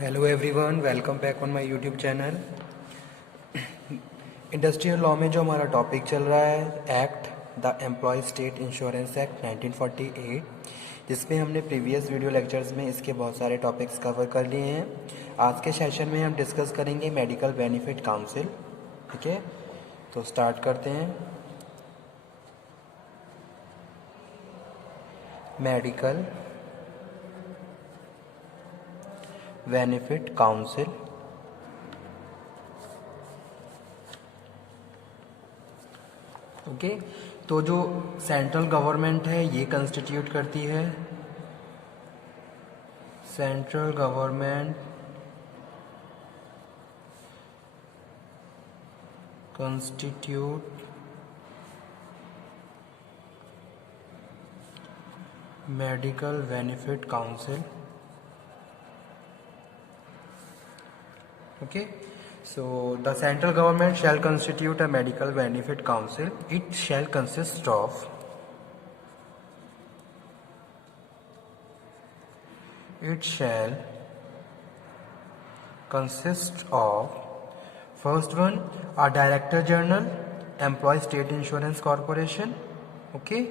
Hello everyone, welcome back on my YouTube channel. Industrial law में जो हमारा topic चल रहा है act the employ state insurance act 1948, जिसमें हमने प्रीवियस वीडियो लेक्चर्स में इसके बहुत सारे टॉपिक्स कवर कर लिए हैं। आज के सेशन में हम डिस्कस करेंगे मेडिकल बेनिफिट काउंसिल। ठीक है, तो स्टार्ट करते हैं। Medical benefit council okay. तो जो सेंट्रल गवर्नमेंट है ये कंस्टिट्यूट करती है, central government constitute medical benefit council. Okay, so the central government shall constitute a medical benefit council. It shall consist of first one, a director general, employee state insurance corporation. Okay,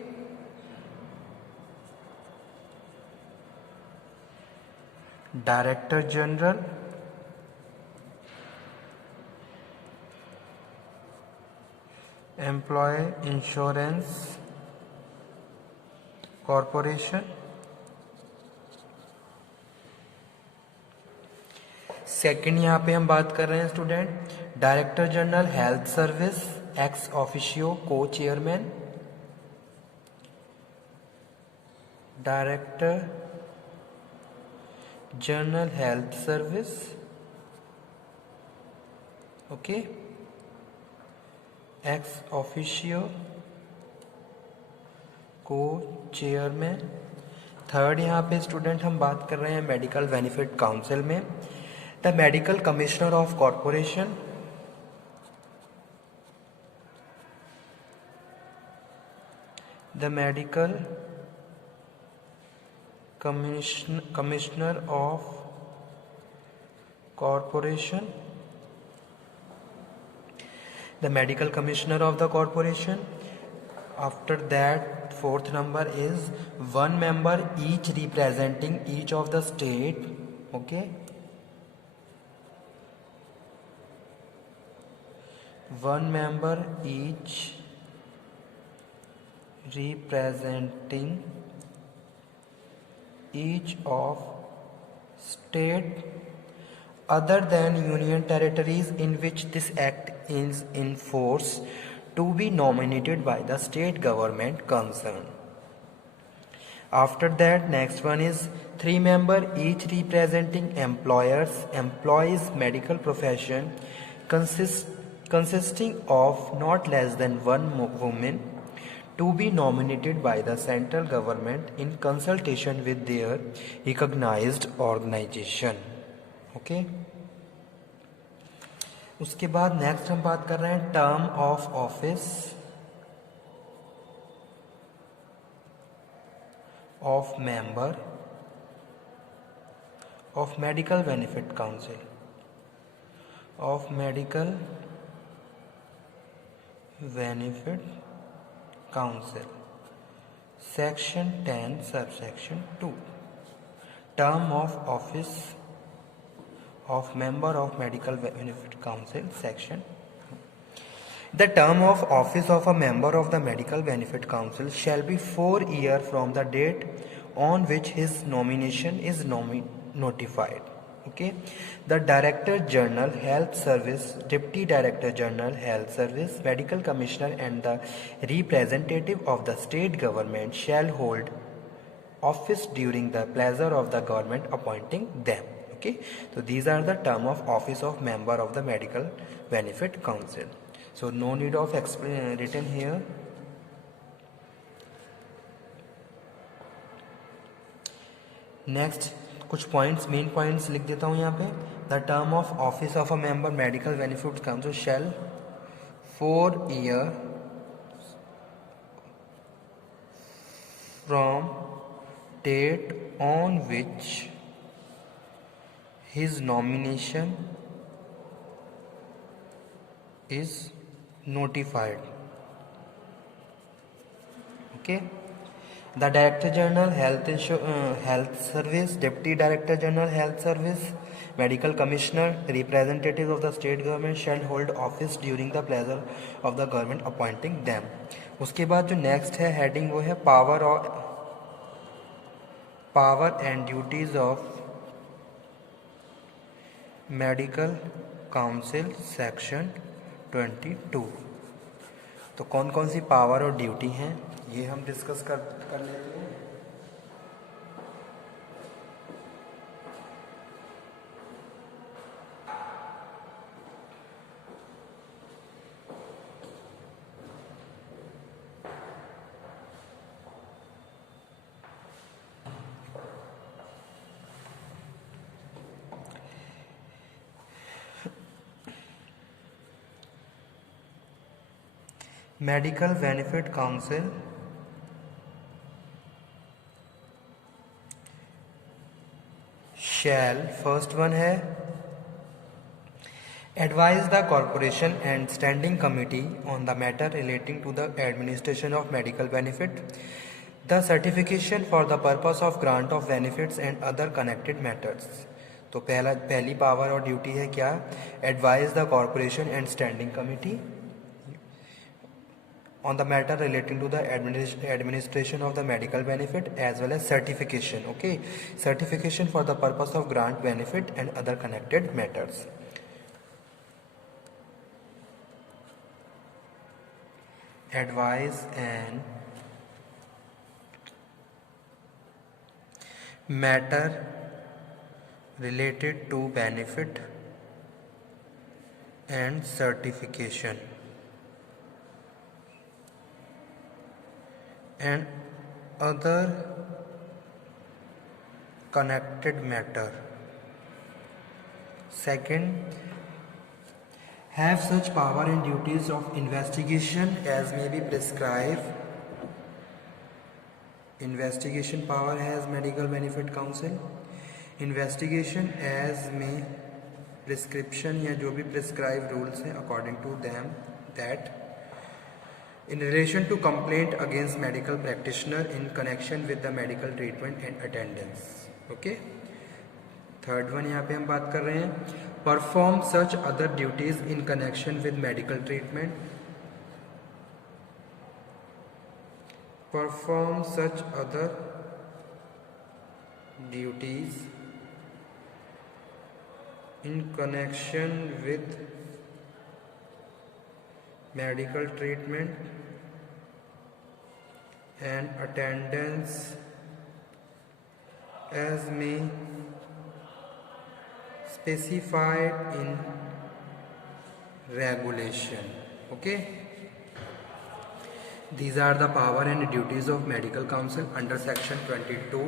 director general, employee insurance corporation. Second यहाँ पे हम बात कर रहे हैं student, director general health service ex officio को chairman, director general health service. Okay, ex officio को chairman. Third यहाँ पे स्टूडेंट हम बात कर रहे हैं मेडिकल बेनिफिट काउंसिल में, the medical commissioner of corporation, the medical commissioner of corporation, the medical commissioner of the corporation. After that, fourth number is one member each representing each of the state. Okay, one member each representing each of state other than union territories in which this act is in force to be nominated by the state government concerned. After that, next one is 3 member each representing employees medical profession consisting of not less than one woman to be nominated by the central government in consultation with their recognized organization. Okay, उसके बाद next हम बात कर रहे हैं term of office of member of medical benefit council, of medical benefit council, section 10 subsection 2, term of office of member of medical benefit council section. The term of office of a member of the medical benefit council shall be 4 years from the date on which his nomination is notified. Okay, the director general health service, deputy director general health service, medical commissioner and the representative of the state government shall hold office during the pleasure of the government appointing them. Okay, so these are the term of office of member of the medical benefit council. So no need of written here. Next कुछ points, main points लिख देता हूँ यहाँ पे। The term of office of a member medical benefit council shall 4 years from date on which his nomination is notified. Okay. The Director General Health Service, Deputy Director General Health Service, Medical Commissioner, representatives of the state government shall hold office during the pleasure of the government appointing them. उसके बाद जो next है heading वो है power and duties of medical council section 22। तो कौन कौन सी power और ड्यूटी हैं ये हम डिस्कस कर लेते हैं। Medical benefit council shall, first one है advise the corporation and standing committee on the matter relating to the administration of medical benefit, the certification for the purpose of grant of benefits and other connected matters. तो पहली power और duty है क्या, advise the corporation and standing committee on the matter relating to the administration of the medical benefit as well as certification. Okay, certification for the purpose of grant benefit and other connected matters. Advise and matter related to benefit and certification and other connected matter. Second, have such power and duties of investigation as may be prescribed. Investigation power has Medical Benefit Council. Investigation as may prescription या जो भी prescribed rules हैं according to them that in relation to complaint against medical practitioner in connection with the medical treatment and attendance. Okay, third one यहाँ पे हम बात कर रहे हैं perform such other duties in connection with medical treatment, perform such other duties in connection with medical treatment and attendance as may specified in regulation. Okay, these are the power and duties of medical council under section 22.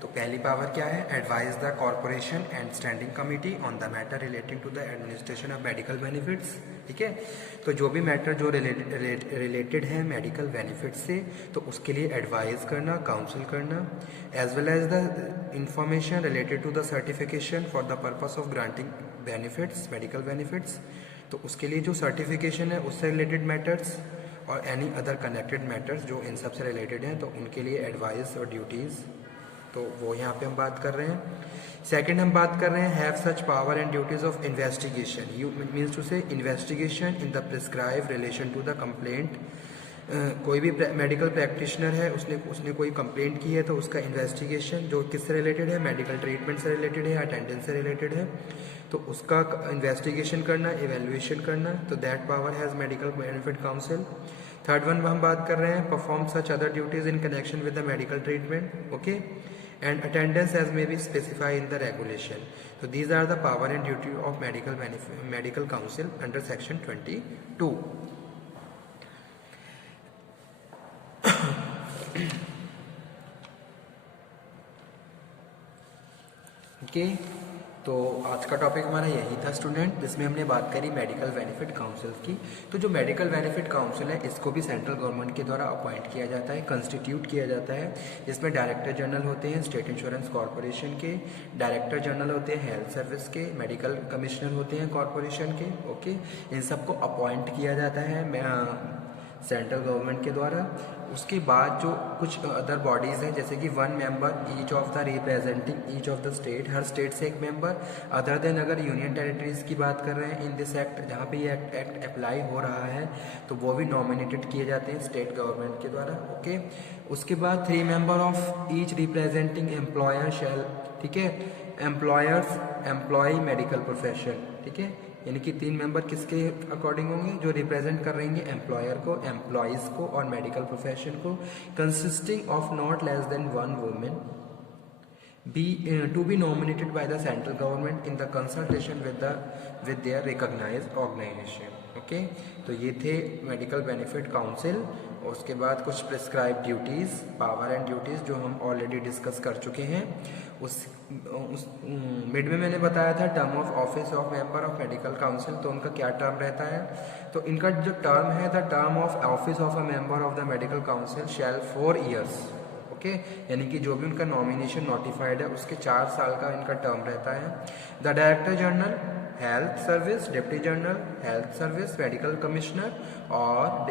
तो पहली power क्या है, advise the corporation and standing committee on the matter relating to the administration of medical benefits. ठीक है, तो जो भी matter जो रिलेटेड है मेडिकल बेनिफिट से तो उसके लिए एडवाइज करना, काउंसिल करना, as well as the information related to the certification for the purpose of granting benefits, medical benefits, तो उसके लिए जो सर्टिफिकेशन है उससे रिलेटेड मैटर्स और एनी अदर कनेक्टेड मैटर्स जो इन सब से रिलेटेड हैं तो उनके लिए एडवाइस और ड्यूटीज़, तो वो यहाँ पे हम बात कर रहे हैं। सेकंड हम बात कर रहे हैं have such power and duties of investigation, you means to say investigation in the prescribe relation to the complaint. कोई भी मेडिकल प्रैक्टिशनर है उसने कोई कंप्लेंट की है तो उसका इन्वेस्टिगेशन जो किससे रिलेटेड है, मेडिकल ट्रीटमेंट से रिलेटेड है, अटेंडेंस से रिलेटेड है, तो उसका इन्वेस्टिगेशन करना, इवेल्युएशन करना, तो that power has medical benefit council. Third one हम बात कर रहे हैं perform such other duties in connection with the medical treatment, okay, and attendance as may be specified in the regulation. So these are the power and duty of medical council under section 22. Okay, तो आज का topic हमारा यही था student, जिसमें हमने बात करी मेडिकल बेनिफिट काउंसिल की। तो जो मेडिकल बेनिफिट काउंसिल है, इसको भी सेंट्रल गवर्नमेंट के द्वारा अपॉइंट किया जाता है, कंस्टिट्यूट किया जाता है। इसमें डायरेक्टर जनरल होते हैं स्टेट इंश्योरेंस कॉरपोरेशन के, डायरेक्टर जनरल होते हैं हेल्थ सर्विस के, मेडिकल कमिश्नर होते हैं कॉरपोरेशन के। ओके, इन सबको अपॉइंट किया जाता है सेंट्रल गवर्नमेंट के द्वारा। उसके बाद जो कुछ अदर बॉडीज़ हैं, जैसे कि 1 member each of the representing each of the state, her state से 1 मेंबर। अदर देन अगर यूनियन टेरिटरीज की बात कर रहे हैं इन दिस एक्ट, जहाँ पे ये एक्ट अप्लाई हो रहा है, तो वो भी नॉमिनेटेड किए जाते हैं स्टेट गवर्नमेंट के द्वारा। ओके, उसके बाद 3 member of each representing employer shall, ठीक है, एम्प्लॉयर्स एम्प्लॉय मेडिकल प्रोफेशन, ठीक है, यानी कि 3 मेंबर किसके अकॉर्डिंग होंगे, जो रिप्रेजेंट कर रहेंगे एम्प्लॉयर को, एम्प्लॉयज़ को और मेडिकल प्रोफेशन को, consisting of not less than 1 women to be nominated by the central government in the consultation with their recognized organization. Okay, तो ये थे मेडिकल बेनिफिट काउंसिल। उसके बाद कुछ prescribe duties, power and duties जो हम already discuss कर चुके हैं। उस मिड में मैंने बताया था term of office of member of medical council, तो उनका क्या टर्म रहता है। तो इनका जो टर्म है, the term of office of a member of the medical council shall 4 years। Okay, यानी कि जो भी उनका नॉमिनेशन नोटिफाइड है उसके 4 साल का इनका टर्म रहता है। The director general health service, deputy general health service, medical commissioner और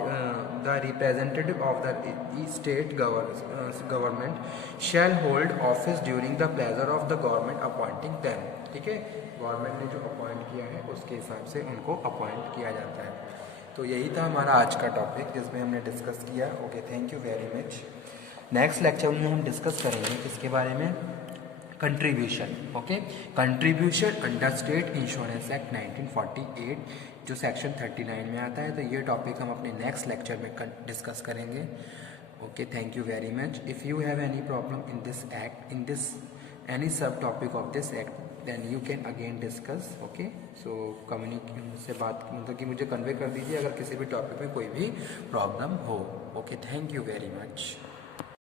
the representative of the state government shall hold office during the pleasure of the government appointing them. ठीक है, गवर्नमेंट ने जो अपॉइंट किया है उसके हिसाब से उनको अपॉइंट किया जाता है। तो यही था हमारा आज का टॉपिक जिसमें हमने डिस्कस किया। Okay, thank you very much. Next lecture में हम डिस्कस करेंगे किसके बारे में, contribution. Okay, contribution under state insurance act 1948 जो सेक्शन 39 में आता है। तो ये टॉपिक हम अपने नेक्स्ट लेक्चर में डिस्कस करेंगे। Okay, thank you very much. If you have any problem in this act, in this any sub topic of this act, then you can again discuss. Okay, so communication से बात मतलब कि मुझे convey कर दीजिए अगर किसी भी टॉपिक में कोई भी प्रॉब्लम हो। Okay, thank you very much.